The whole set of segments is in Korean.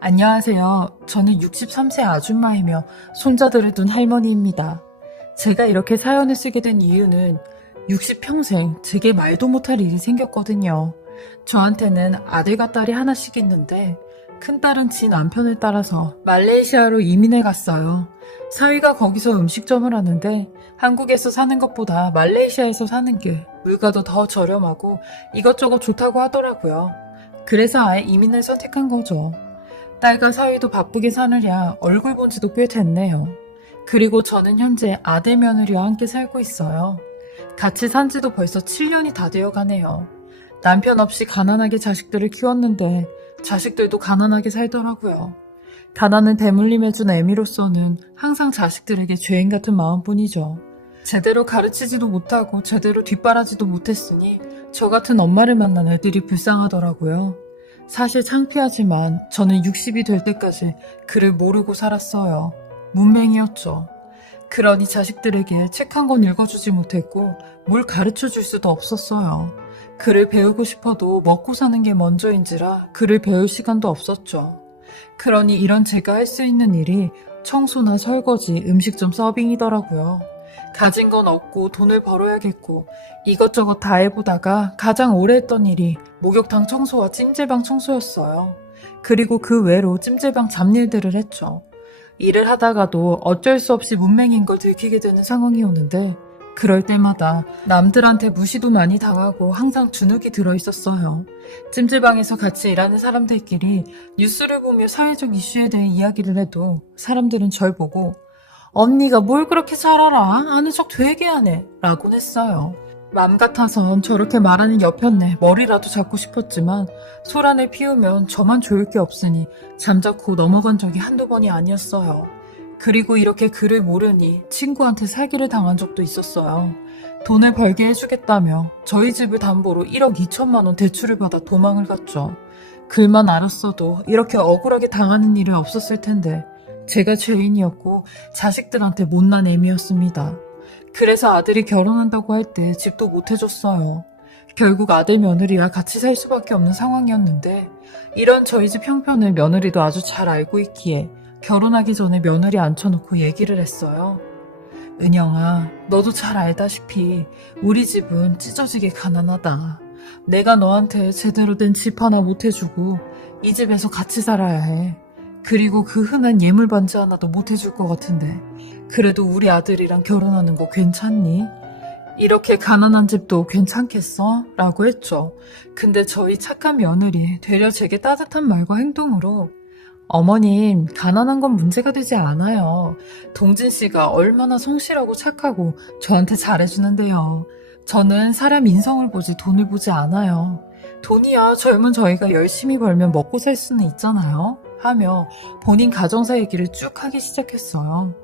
안녕하세요. 저는 63세 아줌마이며 손자들을 둔 할머니입니다. 제가 이렇게 사연을 쓰게 된 이유는 60평생 제게 말도 못할 일이 생겼거든요. 저한테는 아들과 딸이 하나씩 있는데 큰딸은 지 남편을 따라서 말레이시아로 이민을 갔어요. 사위가 거기서 음식점을 하는데 한국에서 사는 것보다 말레이시아에서 사는 게 물가도 더 저렴하고 이것저것 좋다고 하더라고요. 그래서 아예 이민을 선택한 거죠. 딸과 사위도 바쁘게 사느랴 얼굴 본 지도 꽤 됐네요. 그리고 저는 현재 아들 며느리와 함께 살고 있어요. 같이 산 지도 벌써 7년이 다 되어 가네요. 남편 없이 가난하게 자식들을 키웠는데 자식들도 가난하게 살더라고요. 가난은 대물림해준 애미로서는 항상 자식들에게 죄인 같은 마음뿐이죠. 제대로 가르치지도 못하고 제대로 뒷바라지도 못했으니 저 같은 엄마를 만난 애들이 불쌍하더라고요. 사실 창피하지만 저는 60이 될 때까지 글을 모르고 살았어요. 문맹이었죠. 그러니 자식들에게 책 한 권 읽어주지 못했고 뭘 가르쳐줄 수도 없었어요. 글을 배우고 싶어도 먹고 사는 게 먼저인지라 글을 배울 시간도 없었죠. 그러니 이런 제가 할 수 있는 일이 청소나 설거지, 음식점 서빙이더라고요. 가진 건 없고 돈을 벌어야겠고 이것저것 다 해보다가 가장 오래 했던 일이 목욕탕 청소와 찜질방 청소였어요. 그리고 그 외로 찜질방 잡일들을 했죠. 일을 하다가도 어쩔 수 없이 문맹인 걸 들키게 되는 상황이 오는데 그럴 때마다 남들한테 무시도 많이 당하고 항상 주눅이 들어 있었어요. 찜질방에서 같이 일하는 사람들끼리 뉴스를 보며 사회적 이슈에 대해 이야기를 해도 사람들은 절 보고 언니가 뭘 그렇게 잘 알아? 아는 척 되게 하네 라곤 했어요. 맘 같아선 저렇게 말하는 옆편네 머리라도 잡고 싶었지만 소란을 피우면 저만 좋을 게 없으니 잠자코 넘어간 적이 한두 번이 아니었어요. 그리고 이렇게 글을 모르니 친구한테 사기를 당한 적도 있었어요. 돈을 벌게 해주겠다며 저희 집을 담보로 1억 2천만 원 대출을 받아 도망을 갔죠. 글만 알았어도 이렇게 억울하게 당하는 일은 없었을 텐데 제가 죄인이었고 자식들한테 못난 애미였습니다. 그래서 아들이 결혼한다고 할 때 집도 못 해줬어요. 결국 아들 며느리와 같이 살 수밖에 없는 상황이었는데 이런 저희 집 형편을 며느리도 아주 잘 알고 있기에 결혼하기 전에 며느리 앉혀놓고 얘기를 했어요. 은영아, 너도 잘 알다시피 우리 집은 찢어지게 가난하다. 내가 너한테 제대로 된 집 하나 못 해주고 이 집에서 같이 살아야 해. 그리고 그 흔한 예물 반지 하나도 못 해줄 것 같은데 그래도 우리 아들이랑 결혼하는 거 괜찮니? 이렇게 가난한 집도 괜찮겠어? 라고 했죠. 근데 저희 착한 며느리 되려 제게 따뜻한 말과 행동으로 어머님, 가난한 건 문제가 되지 않아요. 동진 씨가 얼마나 성실하고 착하고 저한테 잘해주는데요. 저는 사람 인성을 보지 돈을 보지 않아요. 돈이야 젊은 저희가 열심히 벌면 먹고 살 수는 있잖아요. 하며 본인 가정사 얘기를 쭉 하기 시작했어요.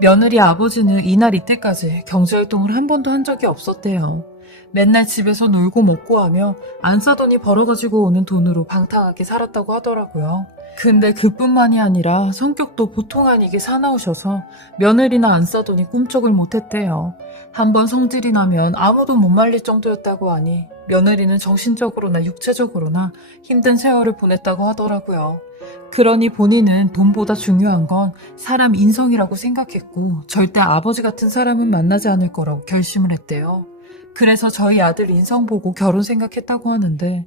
며느리 아버지는 이날 이때까지 경제활동을 한 번도 한 적이 없었대요. 맨날 집에서 놀고 먹고 하며 안 싸더니 벌어가지고 오는 돈으로 방탕하게 살았다고 하더라고요. 근데 그뿐만이 아니라 성격도 보통 아니게 사나우셔서 며느리나 안 싸더니 꿈쩍을 못했대요. 한번 성질이 나면 아무도 못 말릴 정도였다고 하니 며느리는 정신적으로나 육체적으로나 힘든 세월을 보냈다고 하더라고요. 그러니 본인은 돈보다 중요한 건 사람 인성이라고 생각했고 절대 아버지 같은 사람은 만나지 않을 거라고 결심을 했대요. 그래서 저희 아들 인성 보고 결혼 생각했다고 하는데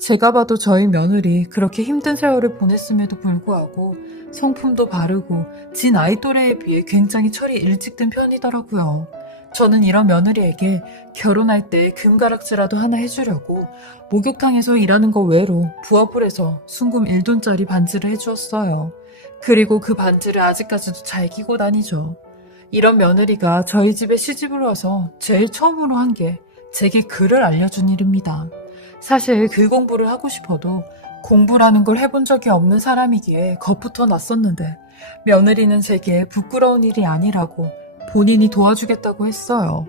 제가 봐도 저희 며느리 그렇게 힘든 세월을 보냈음에도 불구하고 성품도 바르고 지 나이 또래에 비해 굉장히 철이 일찍 든 편이더라고요. 저는 이런 며느리에게 결혼할 때 금가락지라도 하나 해주려고 목욕탕에서 일하는 거 외로 부업을 해서 순금 1돈짜리 반지를 해주었어요. 그리고 그 반지를 아직까지도 잘 끼고 다니죠. 이런 며느리가 저희 집에 시집을 와서 제일 처음으로 한 게 제게 글을 알려준 일입니다. 사실 글 공부를 하고 싶어도 공부라는 걸 해본 적이 없는 사람이기에 겁부터 났었는데 며느리는 제게 부끄러운 일이 아니라고 본인이 도와주겠다고 했어요.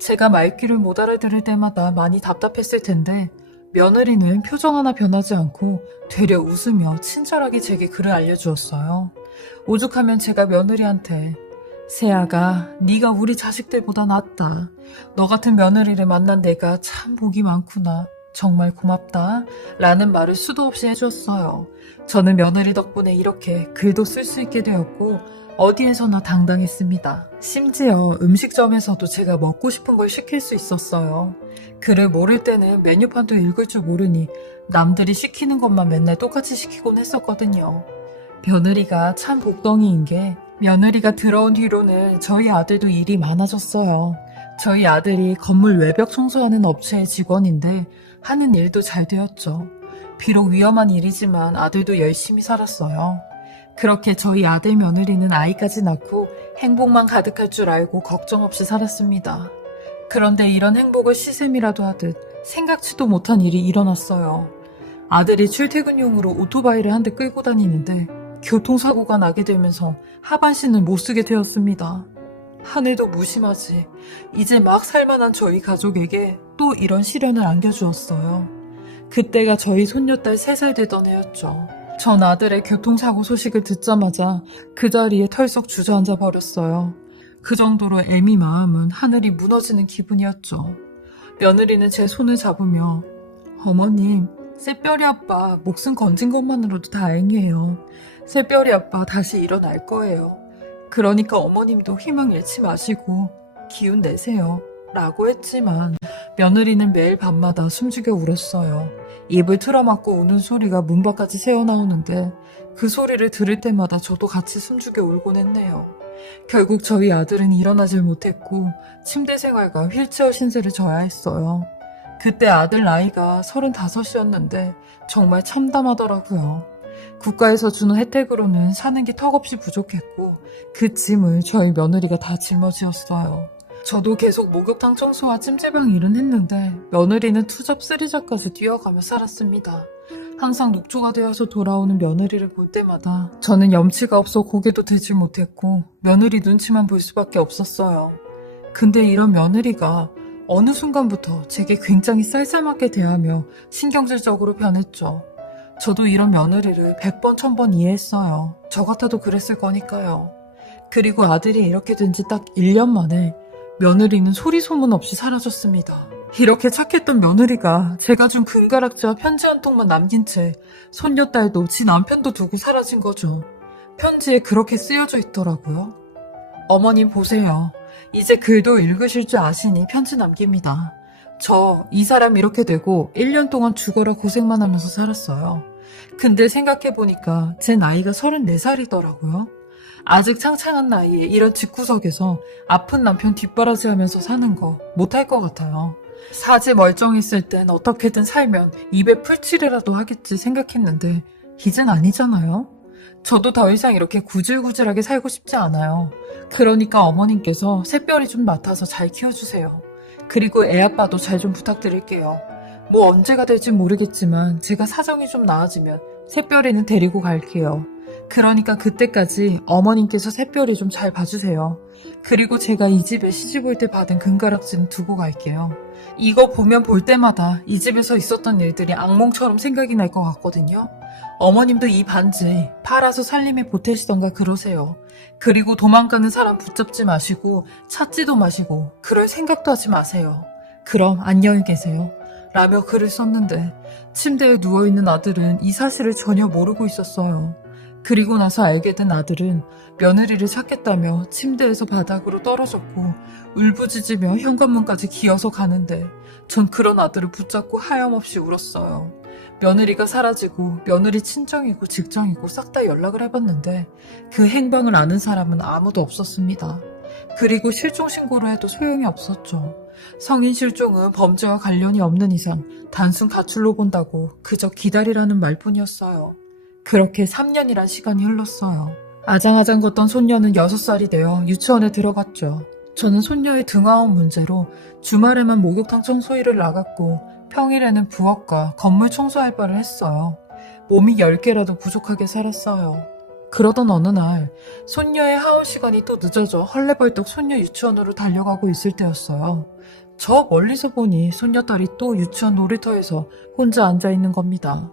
제가 말귀를 못 알아들을 때마다 많이 답답했을 텐데 며느리는 표정 하나 변하지 않고 되려 웃으며 친절하게 제게 글을 알려주었어요. 오죽하면 제가 며느리한테 세아가 네가 우리 자식들보다 낫다. 너 같은 며느리를 만난 내가 참 복이 많구나. 정말 고맙다 라는 말을 수도 없이 해주었어요. 저는 며느리 덕분에 이렇게 글도 쓸 수 있게 되었고 어디에서나 당당했습니다. 심지어 음식점에서도 제가 먹고 싶은 걸 시킬 수 있었어요. 글을 모를 때는 메뉴판도 읽을 줄 모르니 남들이 시키는 것만 맨날 똑같이 시키곤 했었거든요. 며느리가 참 복덩이인 게 며느리가 들어온 뒤로는 저희 아들도 일이 많아졌어요. 저희 아들이 건물 외벽 청소하는 업체의 직원인데 하는 일도 잘 되었죠. 비록 위험한 일이지만 아들도 열심히 살았어요. 그렇게 저희 아들 며느리는 아이까지 낳고 행복만 가득할 줄 알고 걱정 없이 살았습니다. 그런데 이런 행복을 시샘이라도 하듯 생각지도 못한 일이 일어났어요. 아들이 출퇴근용으로 오토바이를 한 대 끌고 다니는데 교통사고가 나게 되면서 하반신을 못 쓰게 되었습니다. 하늘도 무심하지. 이제 막 살만한 저희 가족에게 또 이런 시련을 안겨주었어요. 그때가 저희 손녀딸 3살 되던 해였죠. 전 아들의 교통사고 소식을 듣자마자 그 자리에 털썩 주저앉아 버렸어요. 그 정도로 애미 마음은 하늘이 무너지는 기분이었죠. 며느리는 제 손을 잡으며 어머님, 새별이 아빠 목숨 건진 것만으로도 다행이에요. 새별이 아빠 다시 일어날 거예요. 그러니까 어머님도 희망 잃지 마시고 기운 내세요. 라고 했지만 며느리는 매일 밤마다 숨죽여 울었어요. 입을 틀어막고 우는 소리가 문 밖까지 새어나오는데 그 소리를 들을 때마다 저도 같이 숨죽여 울곤 했네요. 결국 저희 아들은 일어나질 못했고 침대 생활과 휠체어 신세를 져야 했어요. 그때 아들 나이가 35이었는데 정말 참담하더라고요. 국가에서 주는 혜택으로는 사는 게 턱없이 부족했고 그 짐을 저희 며느리가 다 짊어지었어요. 저도 계속 목욕탕 청소와 찜질방 일은 했는데 며느리는 투잡 쓰리잡까지 뛰어가며 살았습니다. 항상 녹초가 되어서 돌아오는 며느리를 볼 때마다 저는 염치가 없어 고개도 들지 못했고 며느리 눈치만 볼 수밖에 없었어요. 근데 이런 며느리가 어느 순간부터 제게 굉장히 쌀쌀맞게 대하며 신경질적으로 변했죠. 저도 이런 며느리를 100번 1000번 이해했어요. 저 같아도 그랬을 거니까요. 그리고 아들이 이렇게 된 지 딱 1년 만에 며느리는 소리 소문 없이 사라졌습니다. 이렇게 착했던 며느리가 제가 준 금가락지와 편지 한 통만 남긴 채 손녀딸도 지 남편도 두고 사라진 거죠. 편지에 그렇게 쓰여져 있더라고요. 어머님 보세요. 이제 글도 읽으실 줄 아시니 편지 남깁니다. 저 이 사람 이렇게 되고 1년 동안 죽어라 고생만 하면서 살았어요. 근데 생각해보니까 제 나이가 34살이더라고요. 아직 창창한 나이에 이런 집구석에서 아픈 남편 뒷바라지하면서 사는 거 못할 것 같아요. 사지 멀쩡했을 땐 어떻게든 살면 입에 풀칠이라도 하겠지 생각했는데 이젠 아니잖아요. 저도 더 이상 이렇게 구질구질하게 살고 싶지 않아요. 그러니까 어머님께서 새별이 좀 맡아서 잘 키워주세요. 그리고 애 아빠도 잘 좀 부탁드릴게요. 뭐 언제가 될진 모르겠지만 제가 사정이 좀 나아지면 새별이는 데리고 갈게요. 그러니까 그때까지 어머님께서 새별이 좀 잘 봐주세요. 그리고 제가 이 집에 시집 올 때 받은 금가락지는 두고 갈게요. 이거 보면 볼 때마다 이 집에서 있었던 일들이 악몽처럼 생각이 날 것 같거든요. 어머님도 이 반지 팔아서 살림에 보태시던가 그러세요. 그리고 도망가는 사람 붙잡지 마시고 찾지도 마시고 그럴 생각도 하지 마세요. 그럼 안녕히 계세요. 라며 글을 썼는데 침대에 누워있는 아들은 이 사실을 전혀 모르고 있었어요. 그리고 나서 알게 된 아들은 며느리를 찾겠다며 침대에서 바닥으로 떨어졌고 울부짖으며 현관문까지 기어서 가는데 전 그런 아들을 붙잡고 하염없이 울었어요. 며느리가 사라지고 며느리 친정이고 직장이고 싹 다 연락을 해봤는데 그 행방을 아는 사람은 아무도 없었습니다. 그리고 실종 신고를 해도 소용이 없었죠. 성인 실종은 범죄와 관련이 없는 이상 단순 가출로 본다고 그저 기다리라는 말뿐이었어요. 그렇게 3년이란 시간이 흘렀어요. 아장아장 걷던 손녀는 6살이 되어 유치원에 들어갔죠. 저는 손녀의 등하원 문제로 주말에만 목욕탕 청소 일을 나갔고 평일에는 부엌과 건물 청소 알바를 했어요. 몸이 10개라도 부족하게 살았어요. 그러던 어느 날 손녀의 하원 시간이 또 늦어져 헐레벌떡 손녀 유치원으로 달려가고 있을 때였어요. 저 멀리서 보니 손녀딸이 또 유치원 놀이터에서 혼자 앉아있는 겁니다.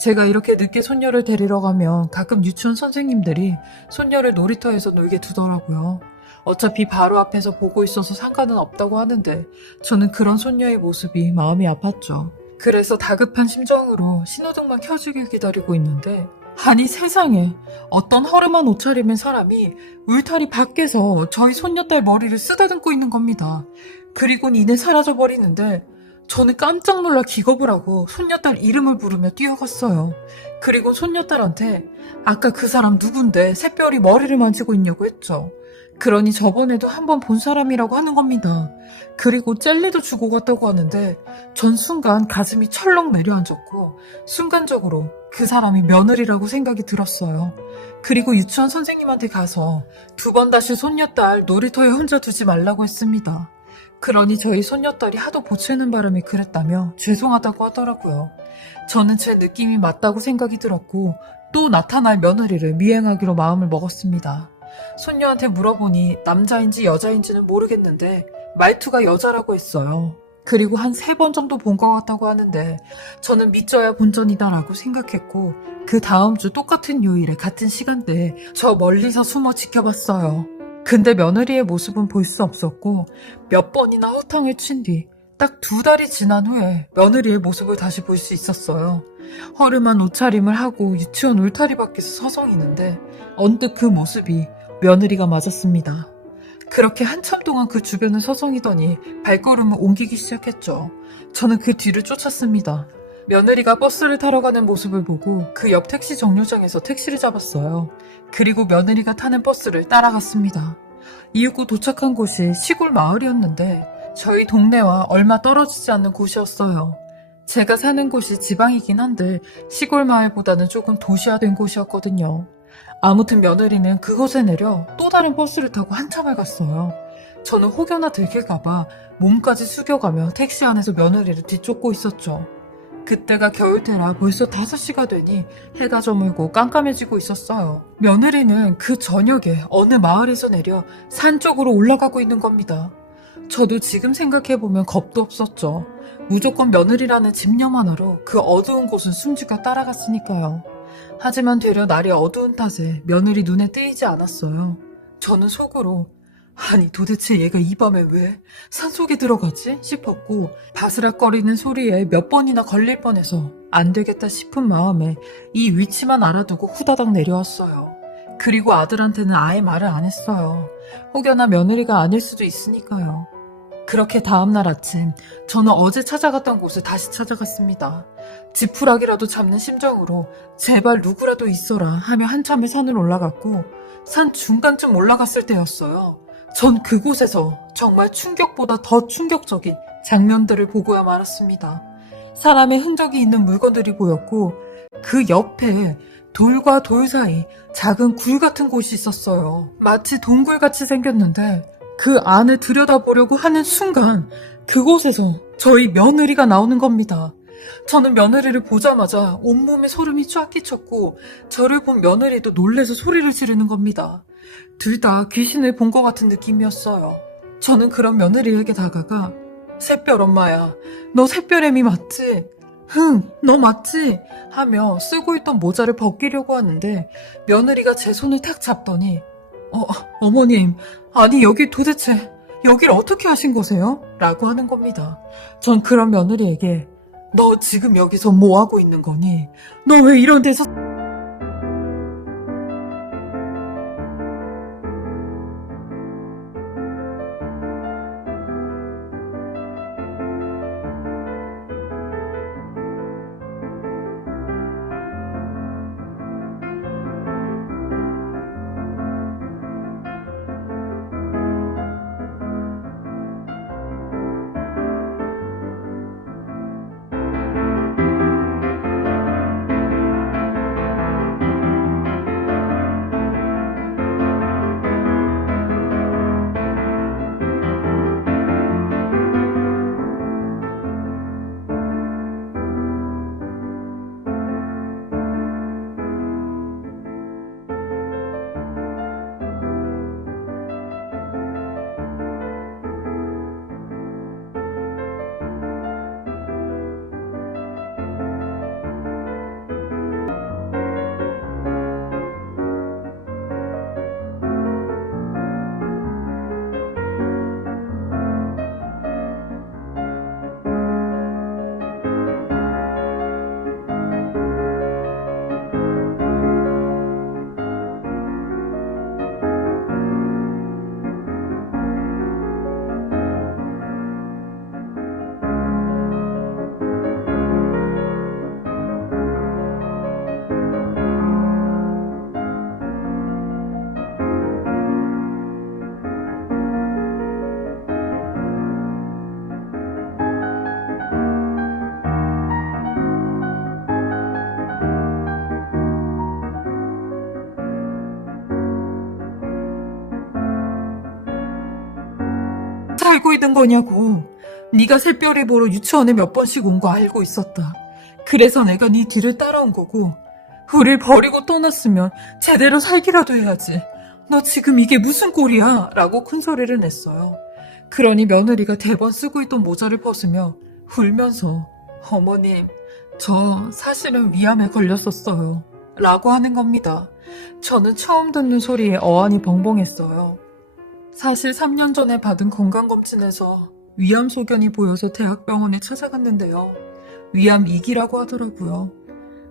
제가 이렇게 늦게 손녀를 데리러 가면 가끔 유치원 선생님들이 손녀를 놀이터에서 놀게 두더라고요. 어차피 바로 앞에서 보고 있어서 상관은 없다고 하는데 저는 그런 손녀의 모습이 마음이 아팠죠. 그래서 다급한 심정으로 신호등만 켜주길 기다리고 있는데, 아니 세상에, 어떤 허름한 옷차림의 사람이 울타리 밖에서 저희 손녀딸 머리를 쓰다듬고 있는 겁니다. 그리곤 이내 사라져버리는데 저는 깜짝 놀라 기겁을 하고 손녀딸 이름을 부르며 뛰어갔어요. 그리고 손녀딸한테 아까 그 사람 누군데 새별이 머리를 만지고 있냐고 했죠. 그러니 저번에도 한번 본 사람이라고 하는 겁니다. 그리고 젤리도 주고 갔다고 하는데 전 순간 가슴이 철렁 내려앉았고 순간적으로 그 사람이 며느리라고 생각이 들었어요. 그리고 유치원 선생님한테 가서 2번 다시 손녀딸 놀이터에 혼자 두지 말라고 했습니다. 그러니 저희 손녀딸이 하도 보채는 바람에 그랬다며 죄송하다고 하더라고요. 저는 제 느낌이 맞다고 생각이 들었고 또 나타날 며느리를 미행하기로 마음을 먹었습니다. 손녀한테 물어보니 남자인지 여자인지는 모르겠는데 말투가 여자라고 했어요. 그리고 한 3번 정도 본 것 같다고 하는데 저는 믿져야 본전이다라고 생각했고 그 다음 주 똑같은 요일에 같은 시간대에 저 멀리서 숨어 지켜봤어요. 근데 며느리의 모습은 볼 수 없었고 몇 번이나 허탕을 친 뒤 딱 2달이 지난 후에 며느리의 모습을 다시 볼 수 있었어요. 허름한 옷차림을 하고 유치원 울타리 밖에서 서성이는데 언뜻 그 모습이 며느리가 맞았습니다. 그렇게 한참 동안 그 주변을 서성이더니 발걸음을 옮기기 시작했죠. 저는 그 뒤를 쫓았습니다. 며느리가 버스를 타러 가는 모습을 보고 그 옆 택시 정류장에서 택시를 잡았어요. 그리고 며느리가 타는 버스를 따라갔습니다. 이윽고 도착한 곳이 시골 마을이었는데 저희 동네와 얼마 떨어지지 않는 곳이었어요. 제가 사는 곳이 지방이긴 한데 시골 마을보다는 조금 도시화된 곳이었거든요. 아무튼 며느리는 그곳에 내려 또 다른 버스를 타고 한참을 갔어요. 저는 혹여나 들킬까봐 몸까지 숙여가며 택시 안에서 며느리를 뒤쫓고 있었죠. 그때가 겨울때라 벌써 5시가 되니 해가 저물고 깜깜해지고 있었어요. 며느리는 그 저녁에 어느 마을에서 내려 산 쪽으로 올라가고 있는 겁니다. 저도 지금 생각해보면 겁도 없었죠. 무조건 며느리라는 집념 하나로 그 어두운 곳은 숨죽여 따라갔으니까요. 하지만 되려 날이 어두운 탓에 며느리 눈에 띄지 않았어요. 저는 속으로 아니 도대체 얘가 이 밤에 왜 산속에 들어가지? 싶었고 바스락거리는 소리에 몇 번이나 걸릴 뻔해서 안 되겠다 싶은 마음에 이 위치만 알아두고 후다닥 내려왔어요. 그리고 아들한테는 아예 말을 안 했어요. 혹여나 며느리가 아닐 수도 있으니까요. 그렇게 다음날 아침 저는 어제 찾아갔던 곳을 다시 찾아갔습니다. 지푸라기라도 잡는 심정으로 제발 누구라도 있어라 하며 한참을 산을 올라갔고 산 중간쯤 올라갔을 때였어요. 전 그곳에서 정말 충격보다 더 충격적인 장면들을 보고야 말았습니다. 사람의 흔적이 있는 물건들이 보였고 그 옆에 돌과 돌 사이 작은 굴 같은 곳이 있었어요. 마치 동굴같이 생겼는데 그 안을 들여다보려고 하는 순간 그곳에서 저희 며느리가 나오는 겁니다. 저는 며느리를 보자마자 온몸에 소름이 쫙 끼쳤고 저를 본 며느리도 놀래서 소리를 지르는 겁니다. 둘 다 귀신을 본 것 같은 느낌이었어요. 저는 그런 며느리에게 다가가 새별 엄마야, 너 새별애미 맞지? 흥, 너 맞지? 하며 쓰고 있던 모자를 벗기려고 하는데 며느리가 제 손을 탁 잡더니 어머님, 아니 여기 도대체 여길 어떻게 하신 거세요? 라고 하는 겁니다. 전 그런 며느리에게 너 지금 여기서 뭐 하고 있는 거니? 너 왜 이런 데서 알고 있는 거냐고. 네가 새별이 보러 유치원에 몇 번씩 온 거 알고 있었다. 그래서 내가 네 뒤를 따라온 거고 우릴 버리고 떠났으면 제대로 살기라도 해야지. 너 지금 이게 무슨 꼴이야? 라고 큰 소리를 냈어요. 그러니 며느리가 대번 쓰고 있던 모자를 벗으며 울면서 어머님, 저 사실은 위암에 걸렸었어요. 라고 하는 겁니다. 저는 처음 듣는 소리에 어안이 벙벙했어요. 사실 3년 전에 받은 건강검진에서 위암 소견이 보여서 대학병원에 찾아갔는데요. 위암 2기라고 하더라고요.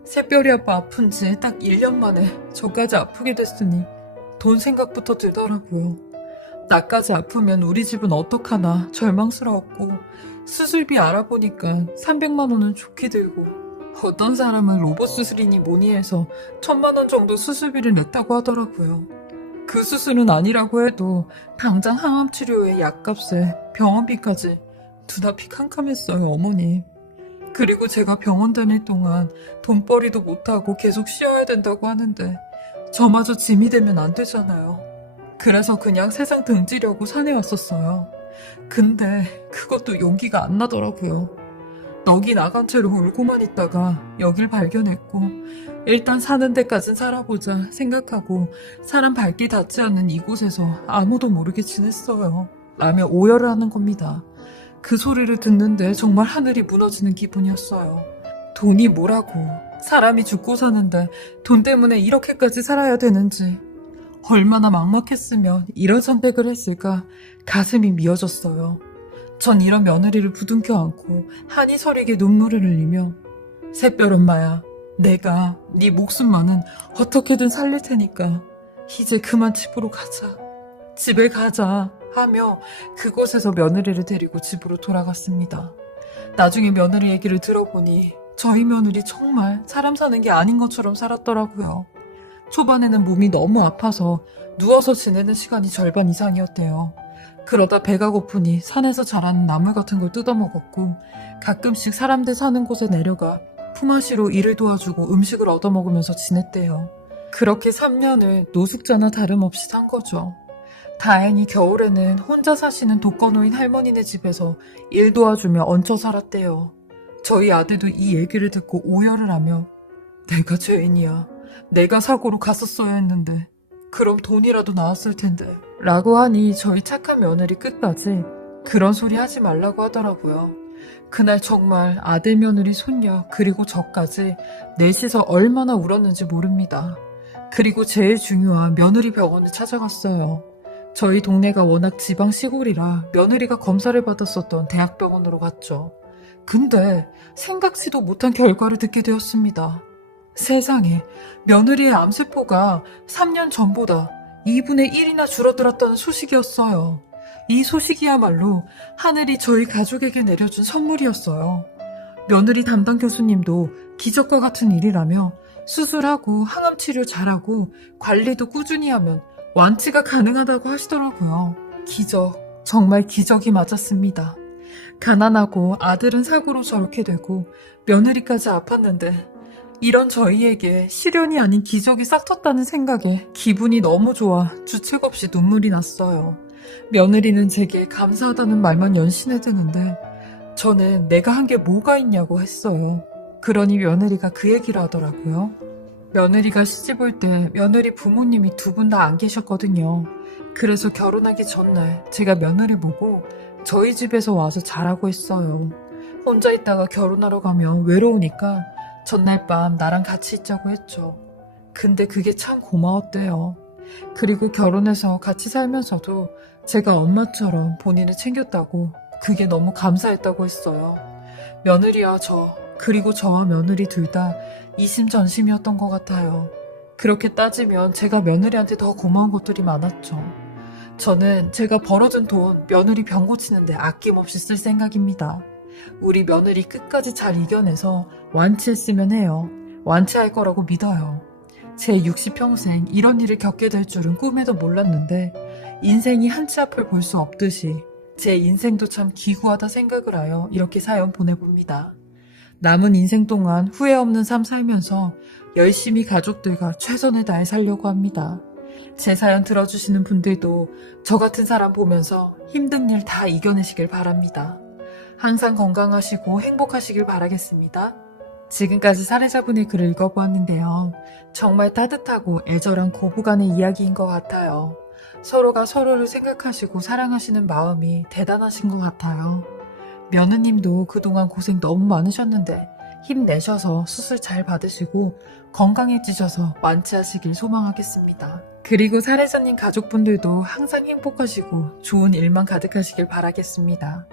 새별이 아빠 아픈 지 딱 1년 만에 저까지 아프게 됐으니 돈 생각부터 들더라고요. 나까지 아프면 우리 집은 어떡하나 절망스러웠고 수술비 알아보니까 300만 원은 좋게 들고 어떤 사람은 로봇 수술이니 뭐니 해서 1000만 원 정도 수술비를 냈다고 하더라고요. 그 수술은 아니라고 해도 당장 항암 치료에 약값에 병원비까지 눈앞이 캄캄했어요, 어머니. 그리고 제가 병원 다닐 동안 돈벌이도 못하고 계속 쉬어야 된다고 하는데 저마저 짐이 되면 안 되잖아요. 그래서 그냥 세상 등지려고 산에 왔었어요. 근데 그것도 용기가 안 나더라고요. 넋이 나간 채로 울고만 있다가 여길 발견했고 일단 사는 데까진 살아보자 생각하고 사람 발길 닿지 않는 이곳에서 아무도 모르게 지냈어요. 라며 오열을 하는 겁니다. 그 소리를 듣는데 정말 하늘이 무너지는 기분이었어요. 돈이 뭐라고, 사람이 죽고 사는데 돈 때문에 이렇게까지 살아야 되는지, 얼마나 막막했으면 이런 선택을 했을까 가슴이 미어졌어요. 전 이런 며느리를 부둥켜 안고 한이 서리게 눈물을 흘리며 새별 엄마야, 내가 네 목숨만은 어떻게든 살릴 테니까 이제 그만 집으로 가자. 집에 가자 하며 그곳에서 며느리를 데리고 집으로 돌아갔습니다. 나중에 며느리 얘기를 들어보니 저희 며느리 정말 사람 사는 게 아닌 것처럼 살았더라고요. 초반에는 몸이 너무 아파서 누워서 지내는 시간이 절반 이상이었대요. 그러다 배가 고프니 산에서 자라는 나물 같은 걸 뜯어먹었고 가끔씩 사람들 사는 곳에 내려가 품앗이로 일을 도와주고 음식을 얻어먹으면서 지냈대요. 그렇게 3년을 노숙자나 다름없이 산 거죠. 다행히 겨울에는 혼자 사시는 독거노인 할머니네 집에서 일 도와주며 얹혀 살았대요. 저희 아들도 이 얘기를 듣고 오열을 하며 내가 죄인이야. 내가 사고로 갔었어야 했는데 그럼 돈이라도 나왔을 텐데 라고 하니 저희 착한 며느리 끝까지 그런 소리 하지 말라고 하더라고요. 그날 정말 아들, 며느리, 손녀 그리고 저까지 넷이서 얼마나 울었는지 모릅니다. 그리고 제일 중요한 며느리 병원을 찾아갔어요. 저희 동네가 워낙 지방 시골이라 며느리가 검사를 받았었던 대학병원으로 갔죠. 근데 생각지도 못한 결과를 듣게 되었습니다. 세상에, 며느리의 암세포가 3년 전보다 2분의 1이나 줄어들었다는 소식이었어요. 이 소식이야말로 하늘이 저희 가족에게 내려준 선물이었어요. 며느리 담당 교수님도 기적과 같은 일이라며 수술하고 항암치료 잘하고 관리도 꾸준히 하면 완치가 가능하다고 하시더라고요. 기적, 정말 기적이 맞았습니다. 가난하고 아들은 사고로 저렇게 되고 며느리까지 아팠는데 이런 저희에게 시련이 아닌 기적이 싹 텄다는 생각에 기분이 너무 좋아 주책 없이 눈물이 났어요. 며느리는 제게 감사하다는 말만 연신해대는데 저는 내가 한 게 뭐가 있냐고 했어요. 그러니 며느리가 그 얘기를 하더라고요. 며느리가 시집 올 때 며느리 부모님이 2분 다 안 계셨거든요. 그래서 결혼하기 전날 제가 며느리 보고 저희 집에서 와서 자라고 했어요. 혼자 있다가 결혼하러 가면 외로우니까 전날 밤 나랑 같이 있자고 했죠. 근데 그게 참 고마웠대요. 그리고 결혼해서 같이 살면서도 제가 엄마처럼 본인을 챙겼다고 그게 너무 감사했다고 했어요. 며느리와 저, 그리고 저와 며느리 둘 다 이심전심이었던 것 같아요. 그렇게 따지면 제가 며느리한테 더 고마운 것들이 많았죠. 저는 제가 벌어둔 돈 며느리 병 고치는데 아낌없이 쓸 생각입니다. 우리 며느리 끝까지 잘 이겨내서 완치했으면 해요. 완치할 거라고 믿어요. 제 60평생 이런 일을 겪게 될 줄은 꿈에도 몰랐는데 인생이 한치 앞을 볼 수 없듯이 제 인생도 참 기구하다 생각을 하여 이렇게 사연 보내봅니다. 남은 인생 동안 후회 없는 삶 살면서 열심히 가족들과 최선을 다해 살려고 합니다. 제 사연 들어주시는 분들도 저 같은 사람 보면서 힘든 일 다 이겨내시길 바랍니다. 항상 건강하시고 행복하시길 바라겠습니다. 지금까지 사례자분의 글을 읽어보았는데요. 정말 따뜻하고 애절한 고부간의 이야기인 것 같아요. 서로가 서로를 생각하시고 사랑하시는 마음이 대단하신 것 같아요. 며느님도 그동안 고생 너무 많으셨는데 힘내셔서 수술 잘 받으시고 건강해지셔서 완치하시길 소망하겠습니다. 그리고 사례자님 가족분들도 항상 행복하시고 좋은 일만 가득하시길 바라겠습니다.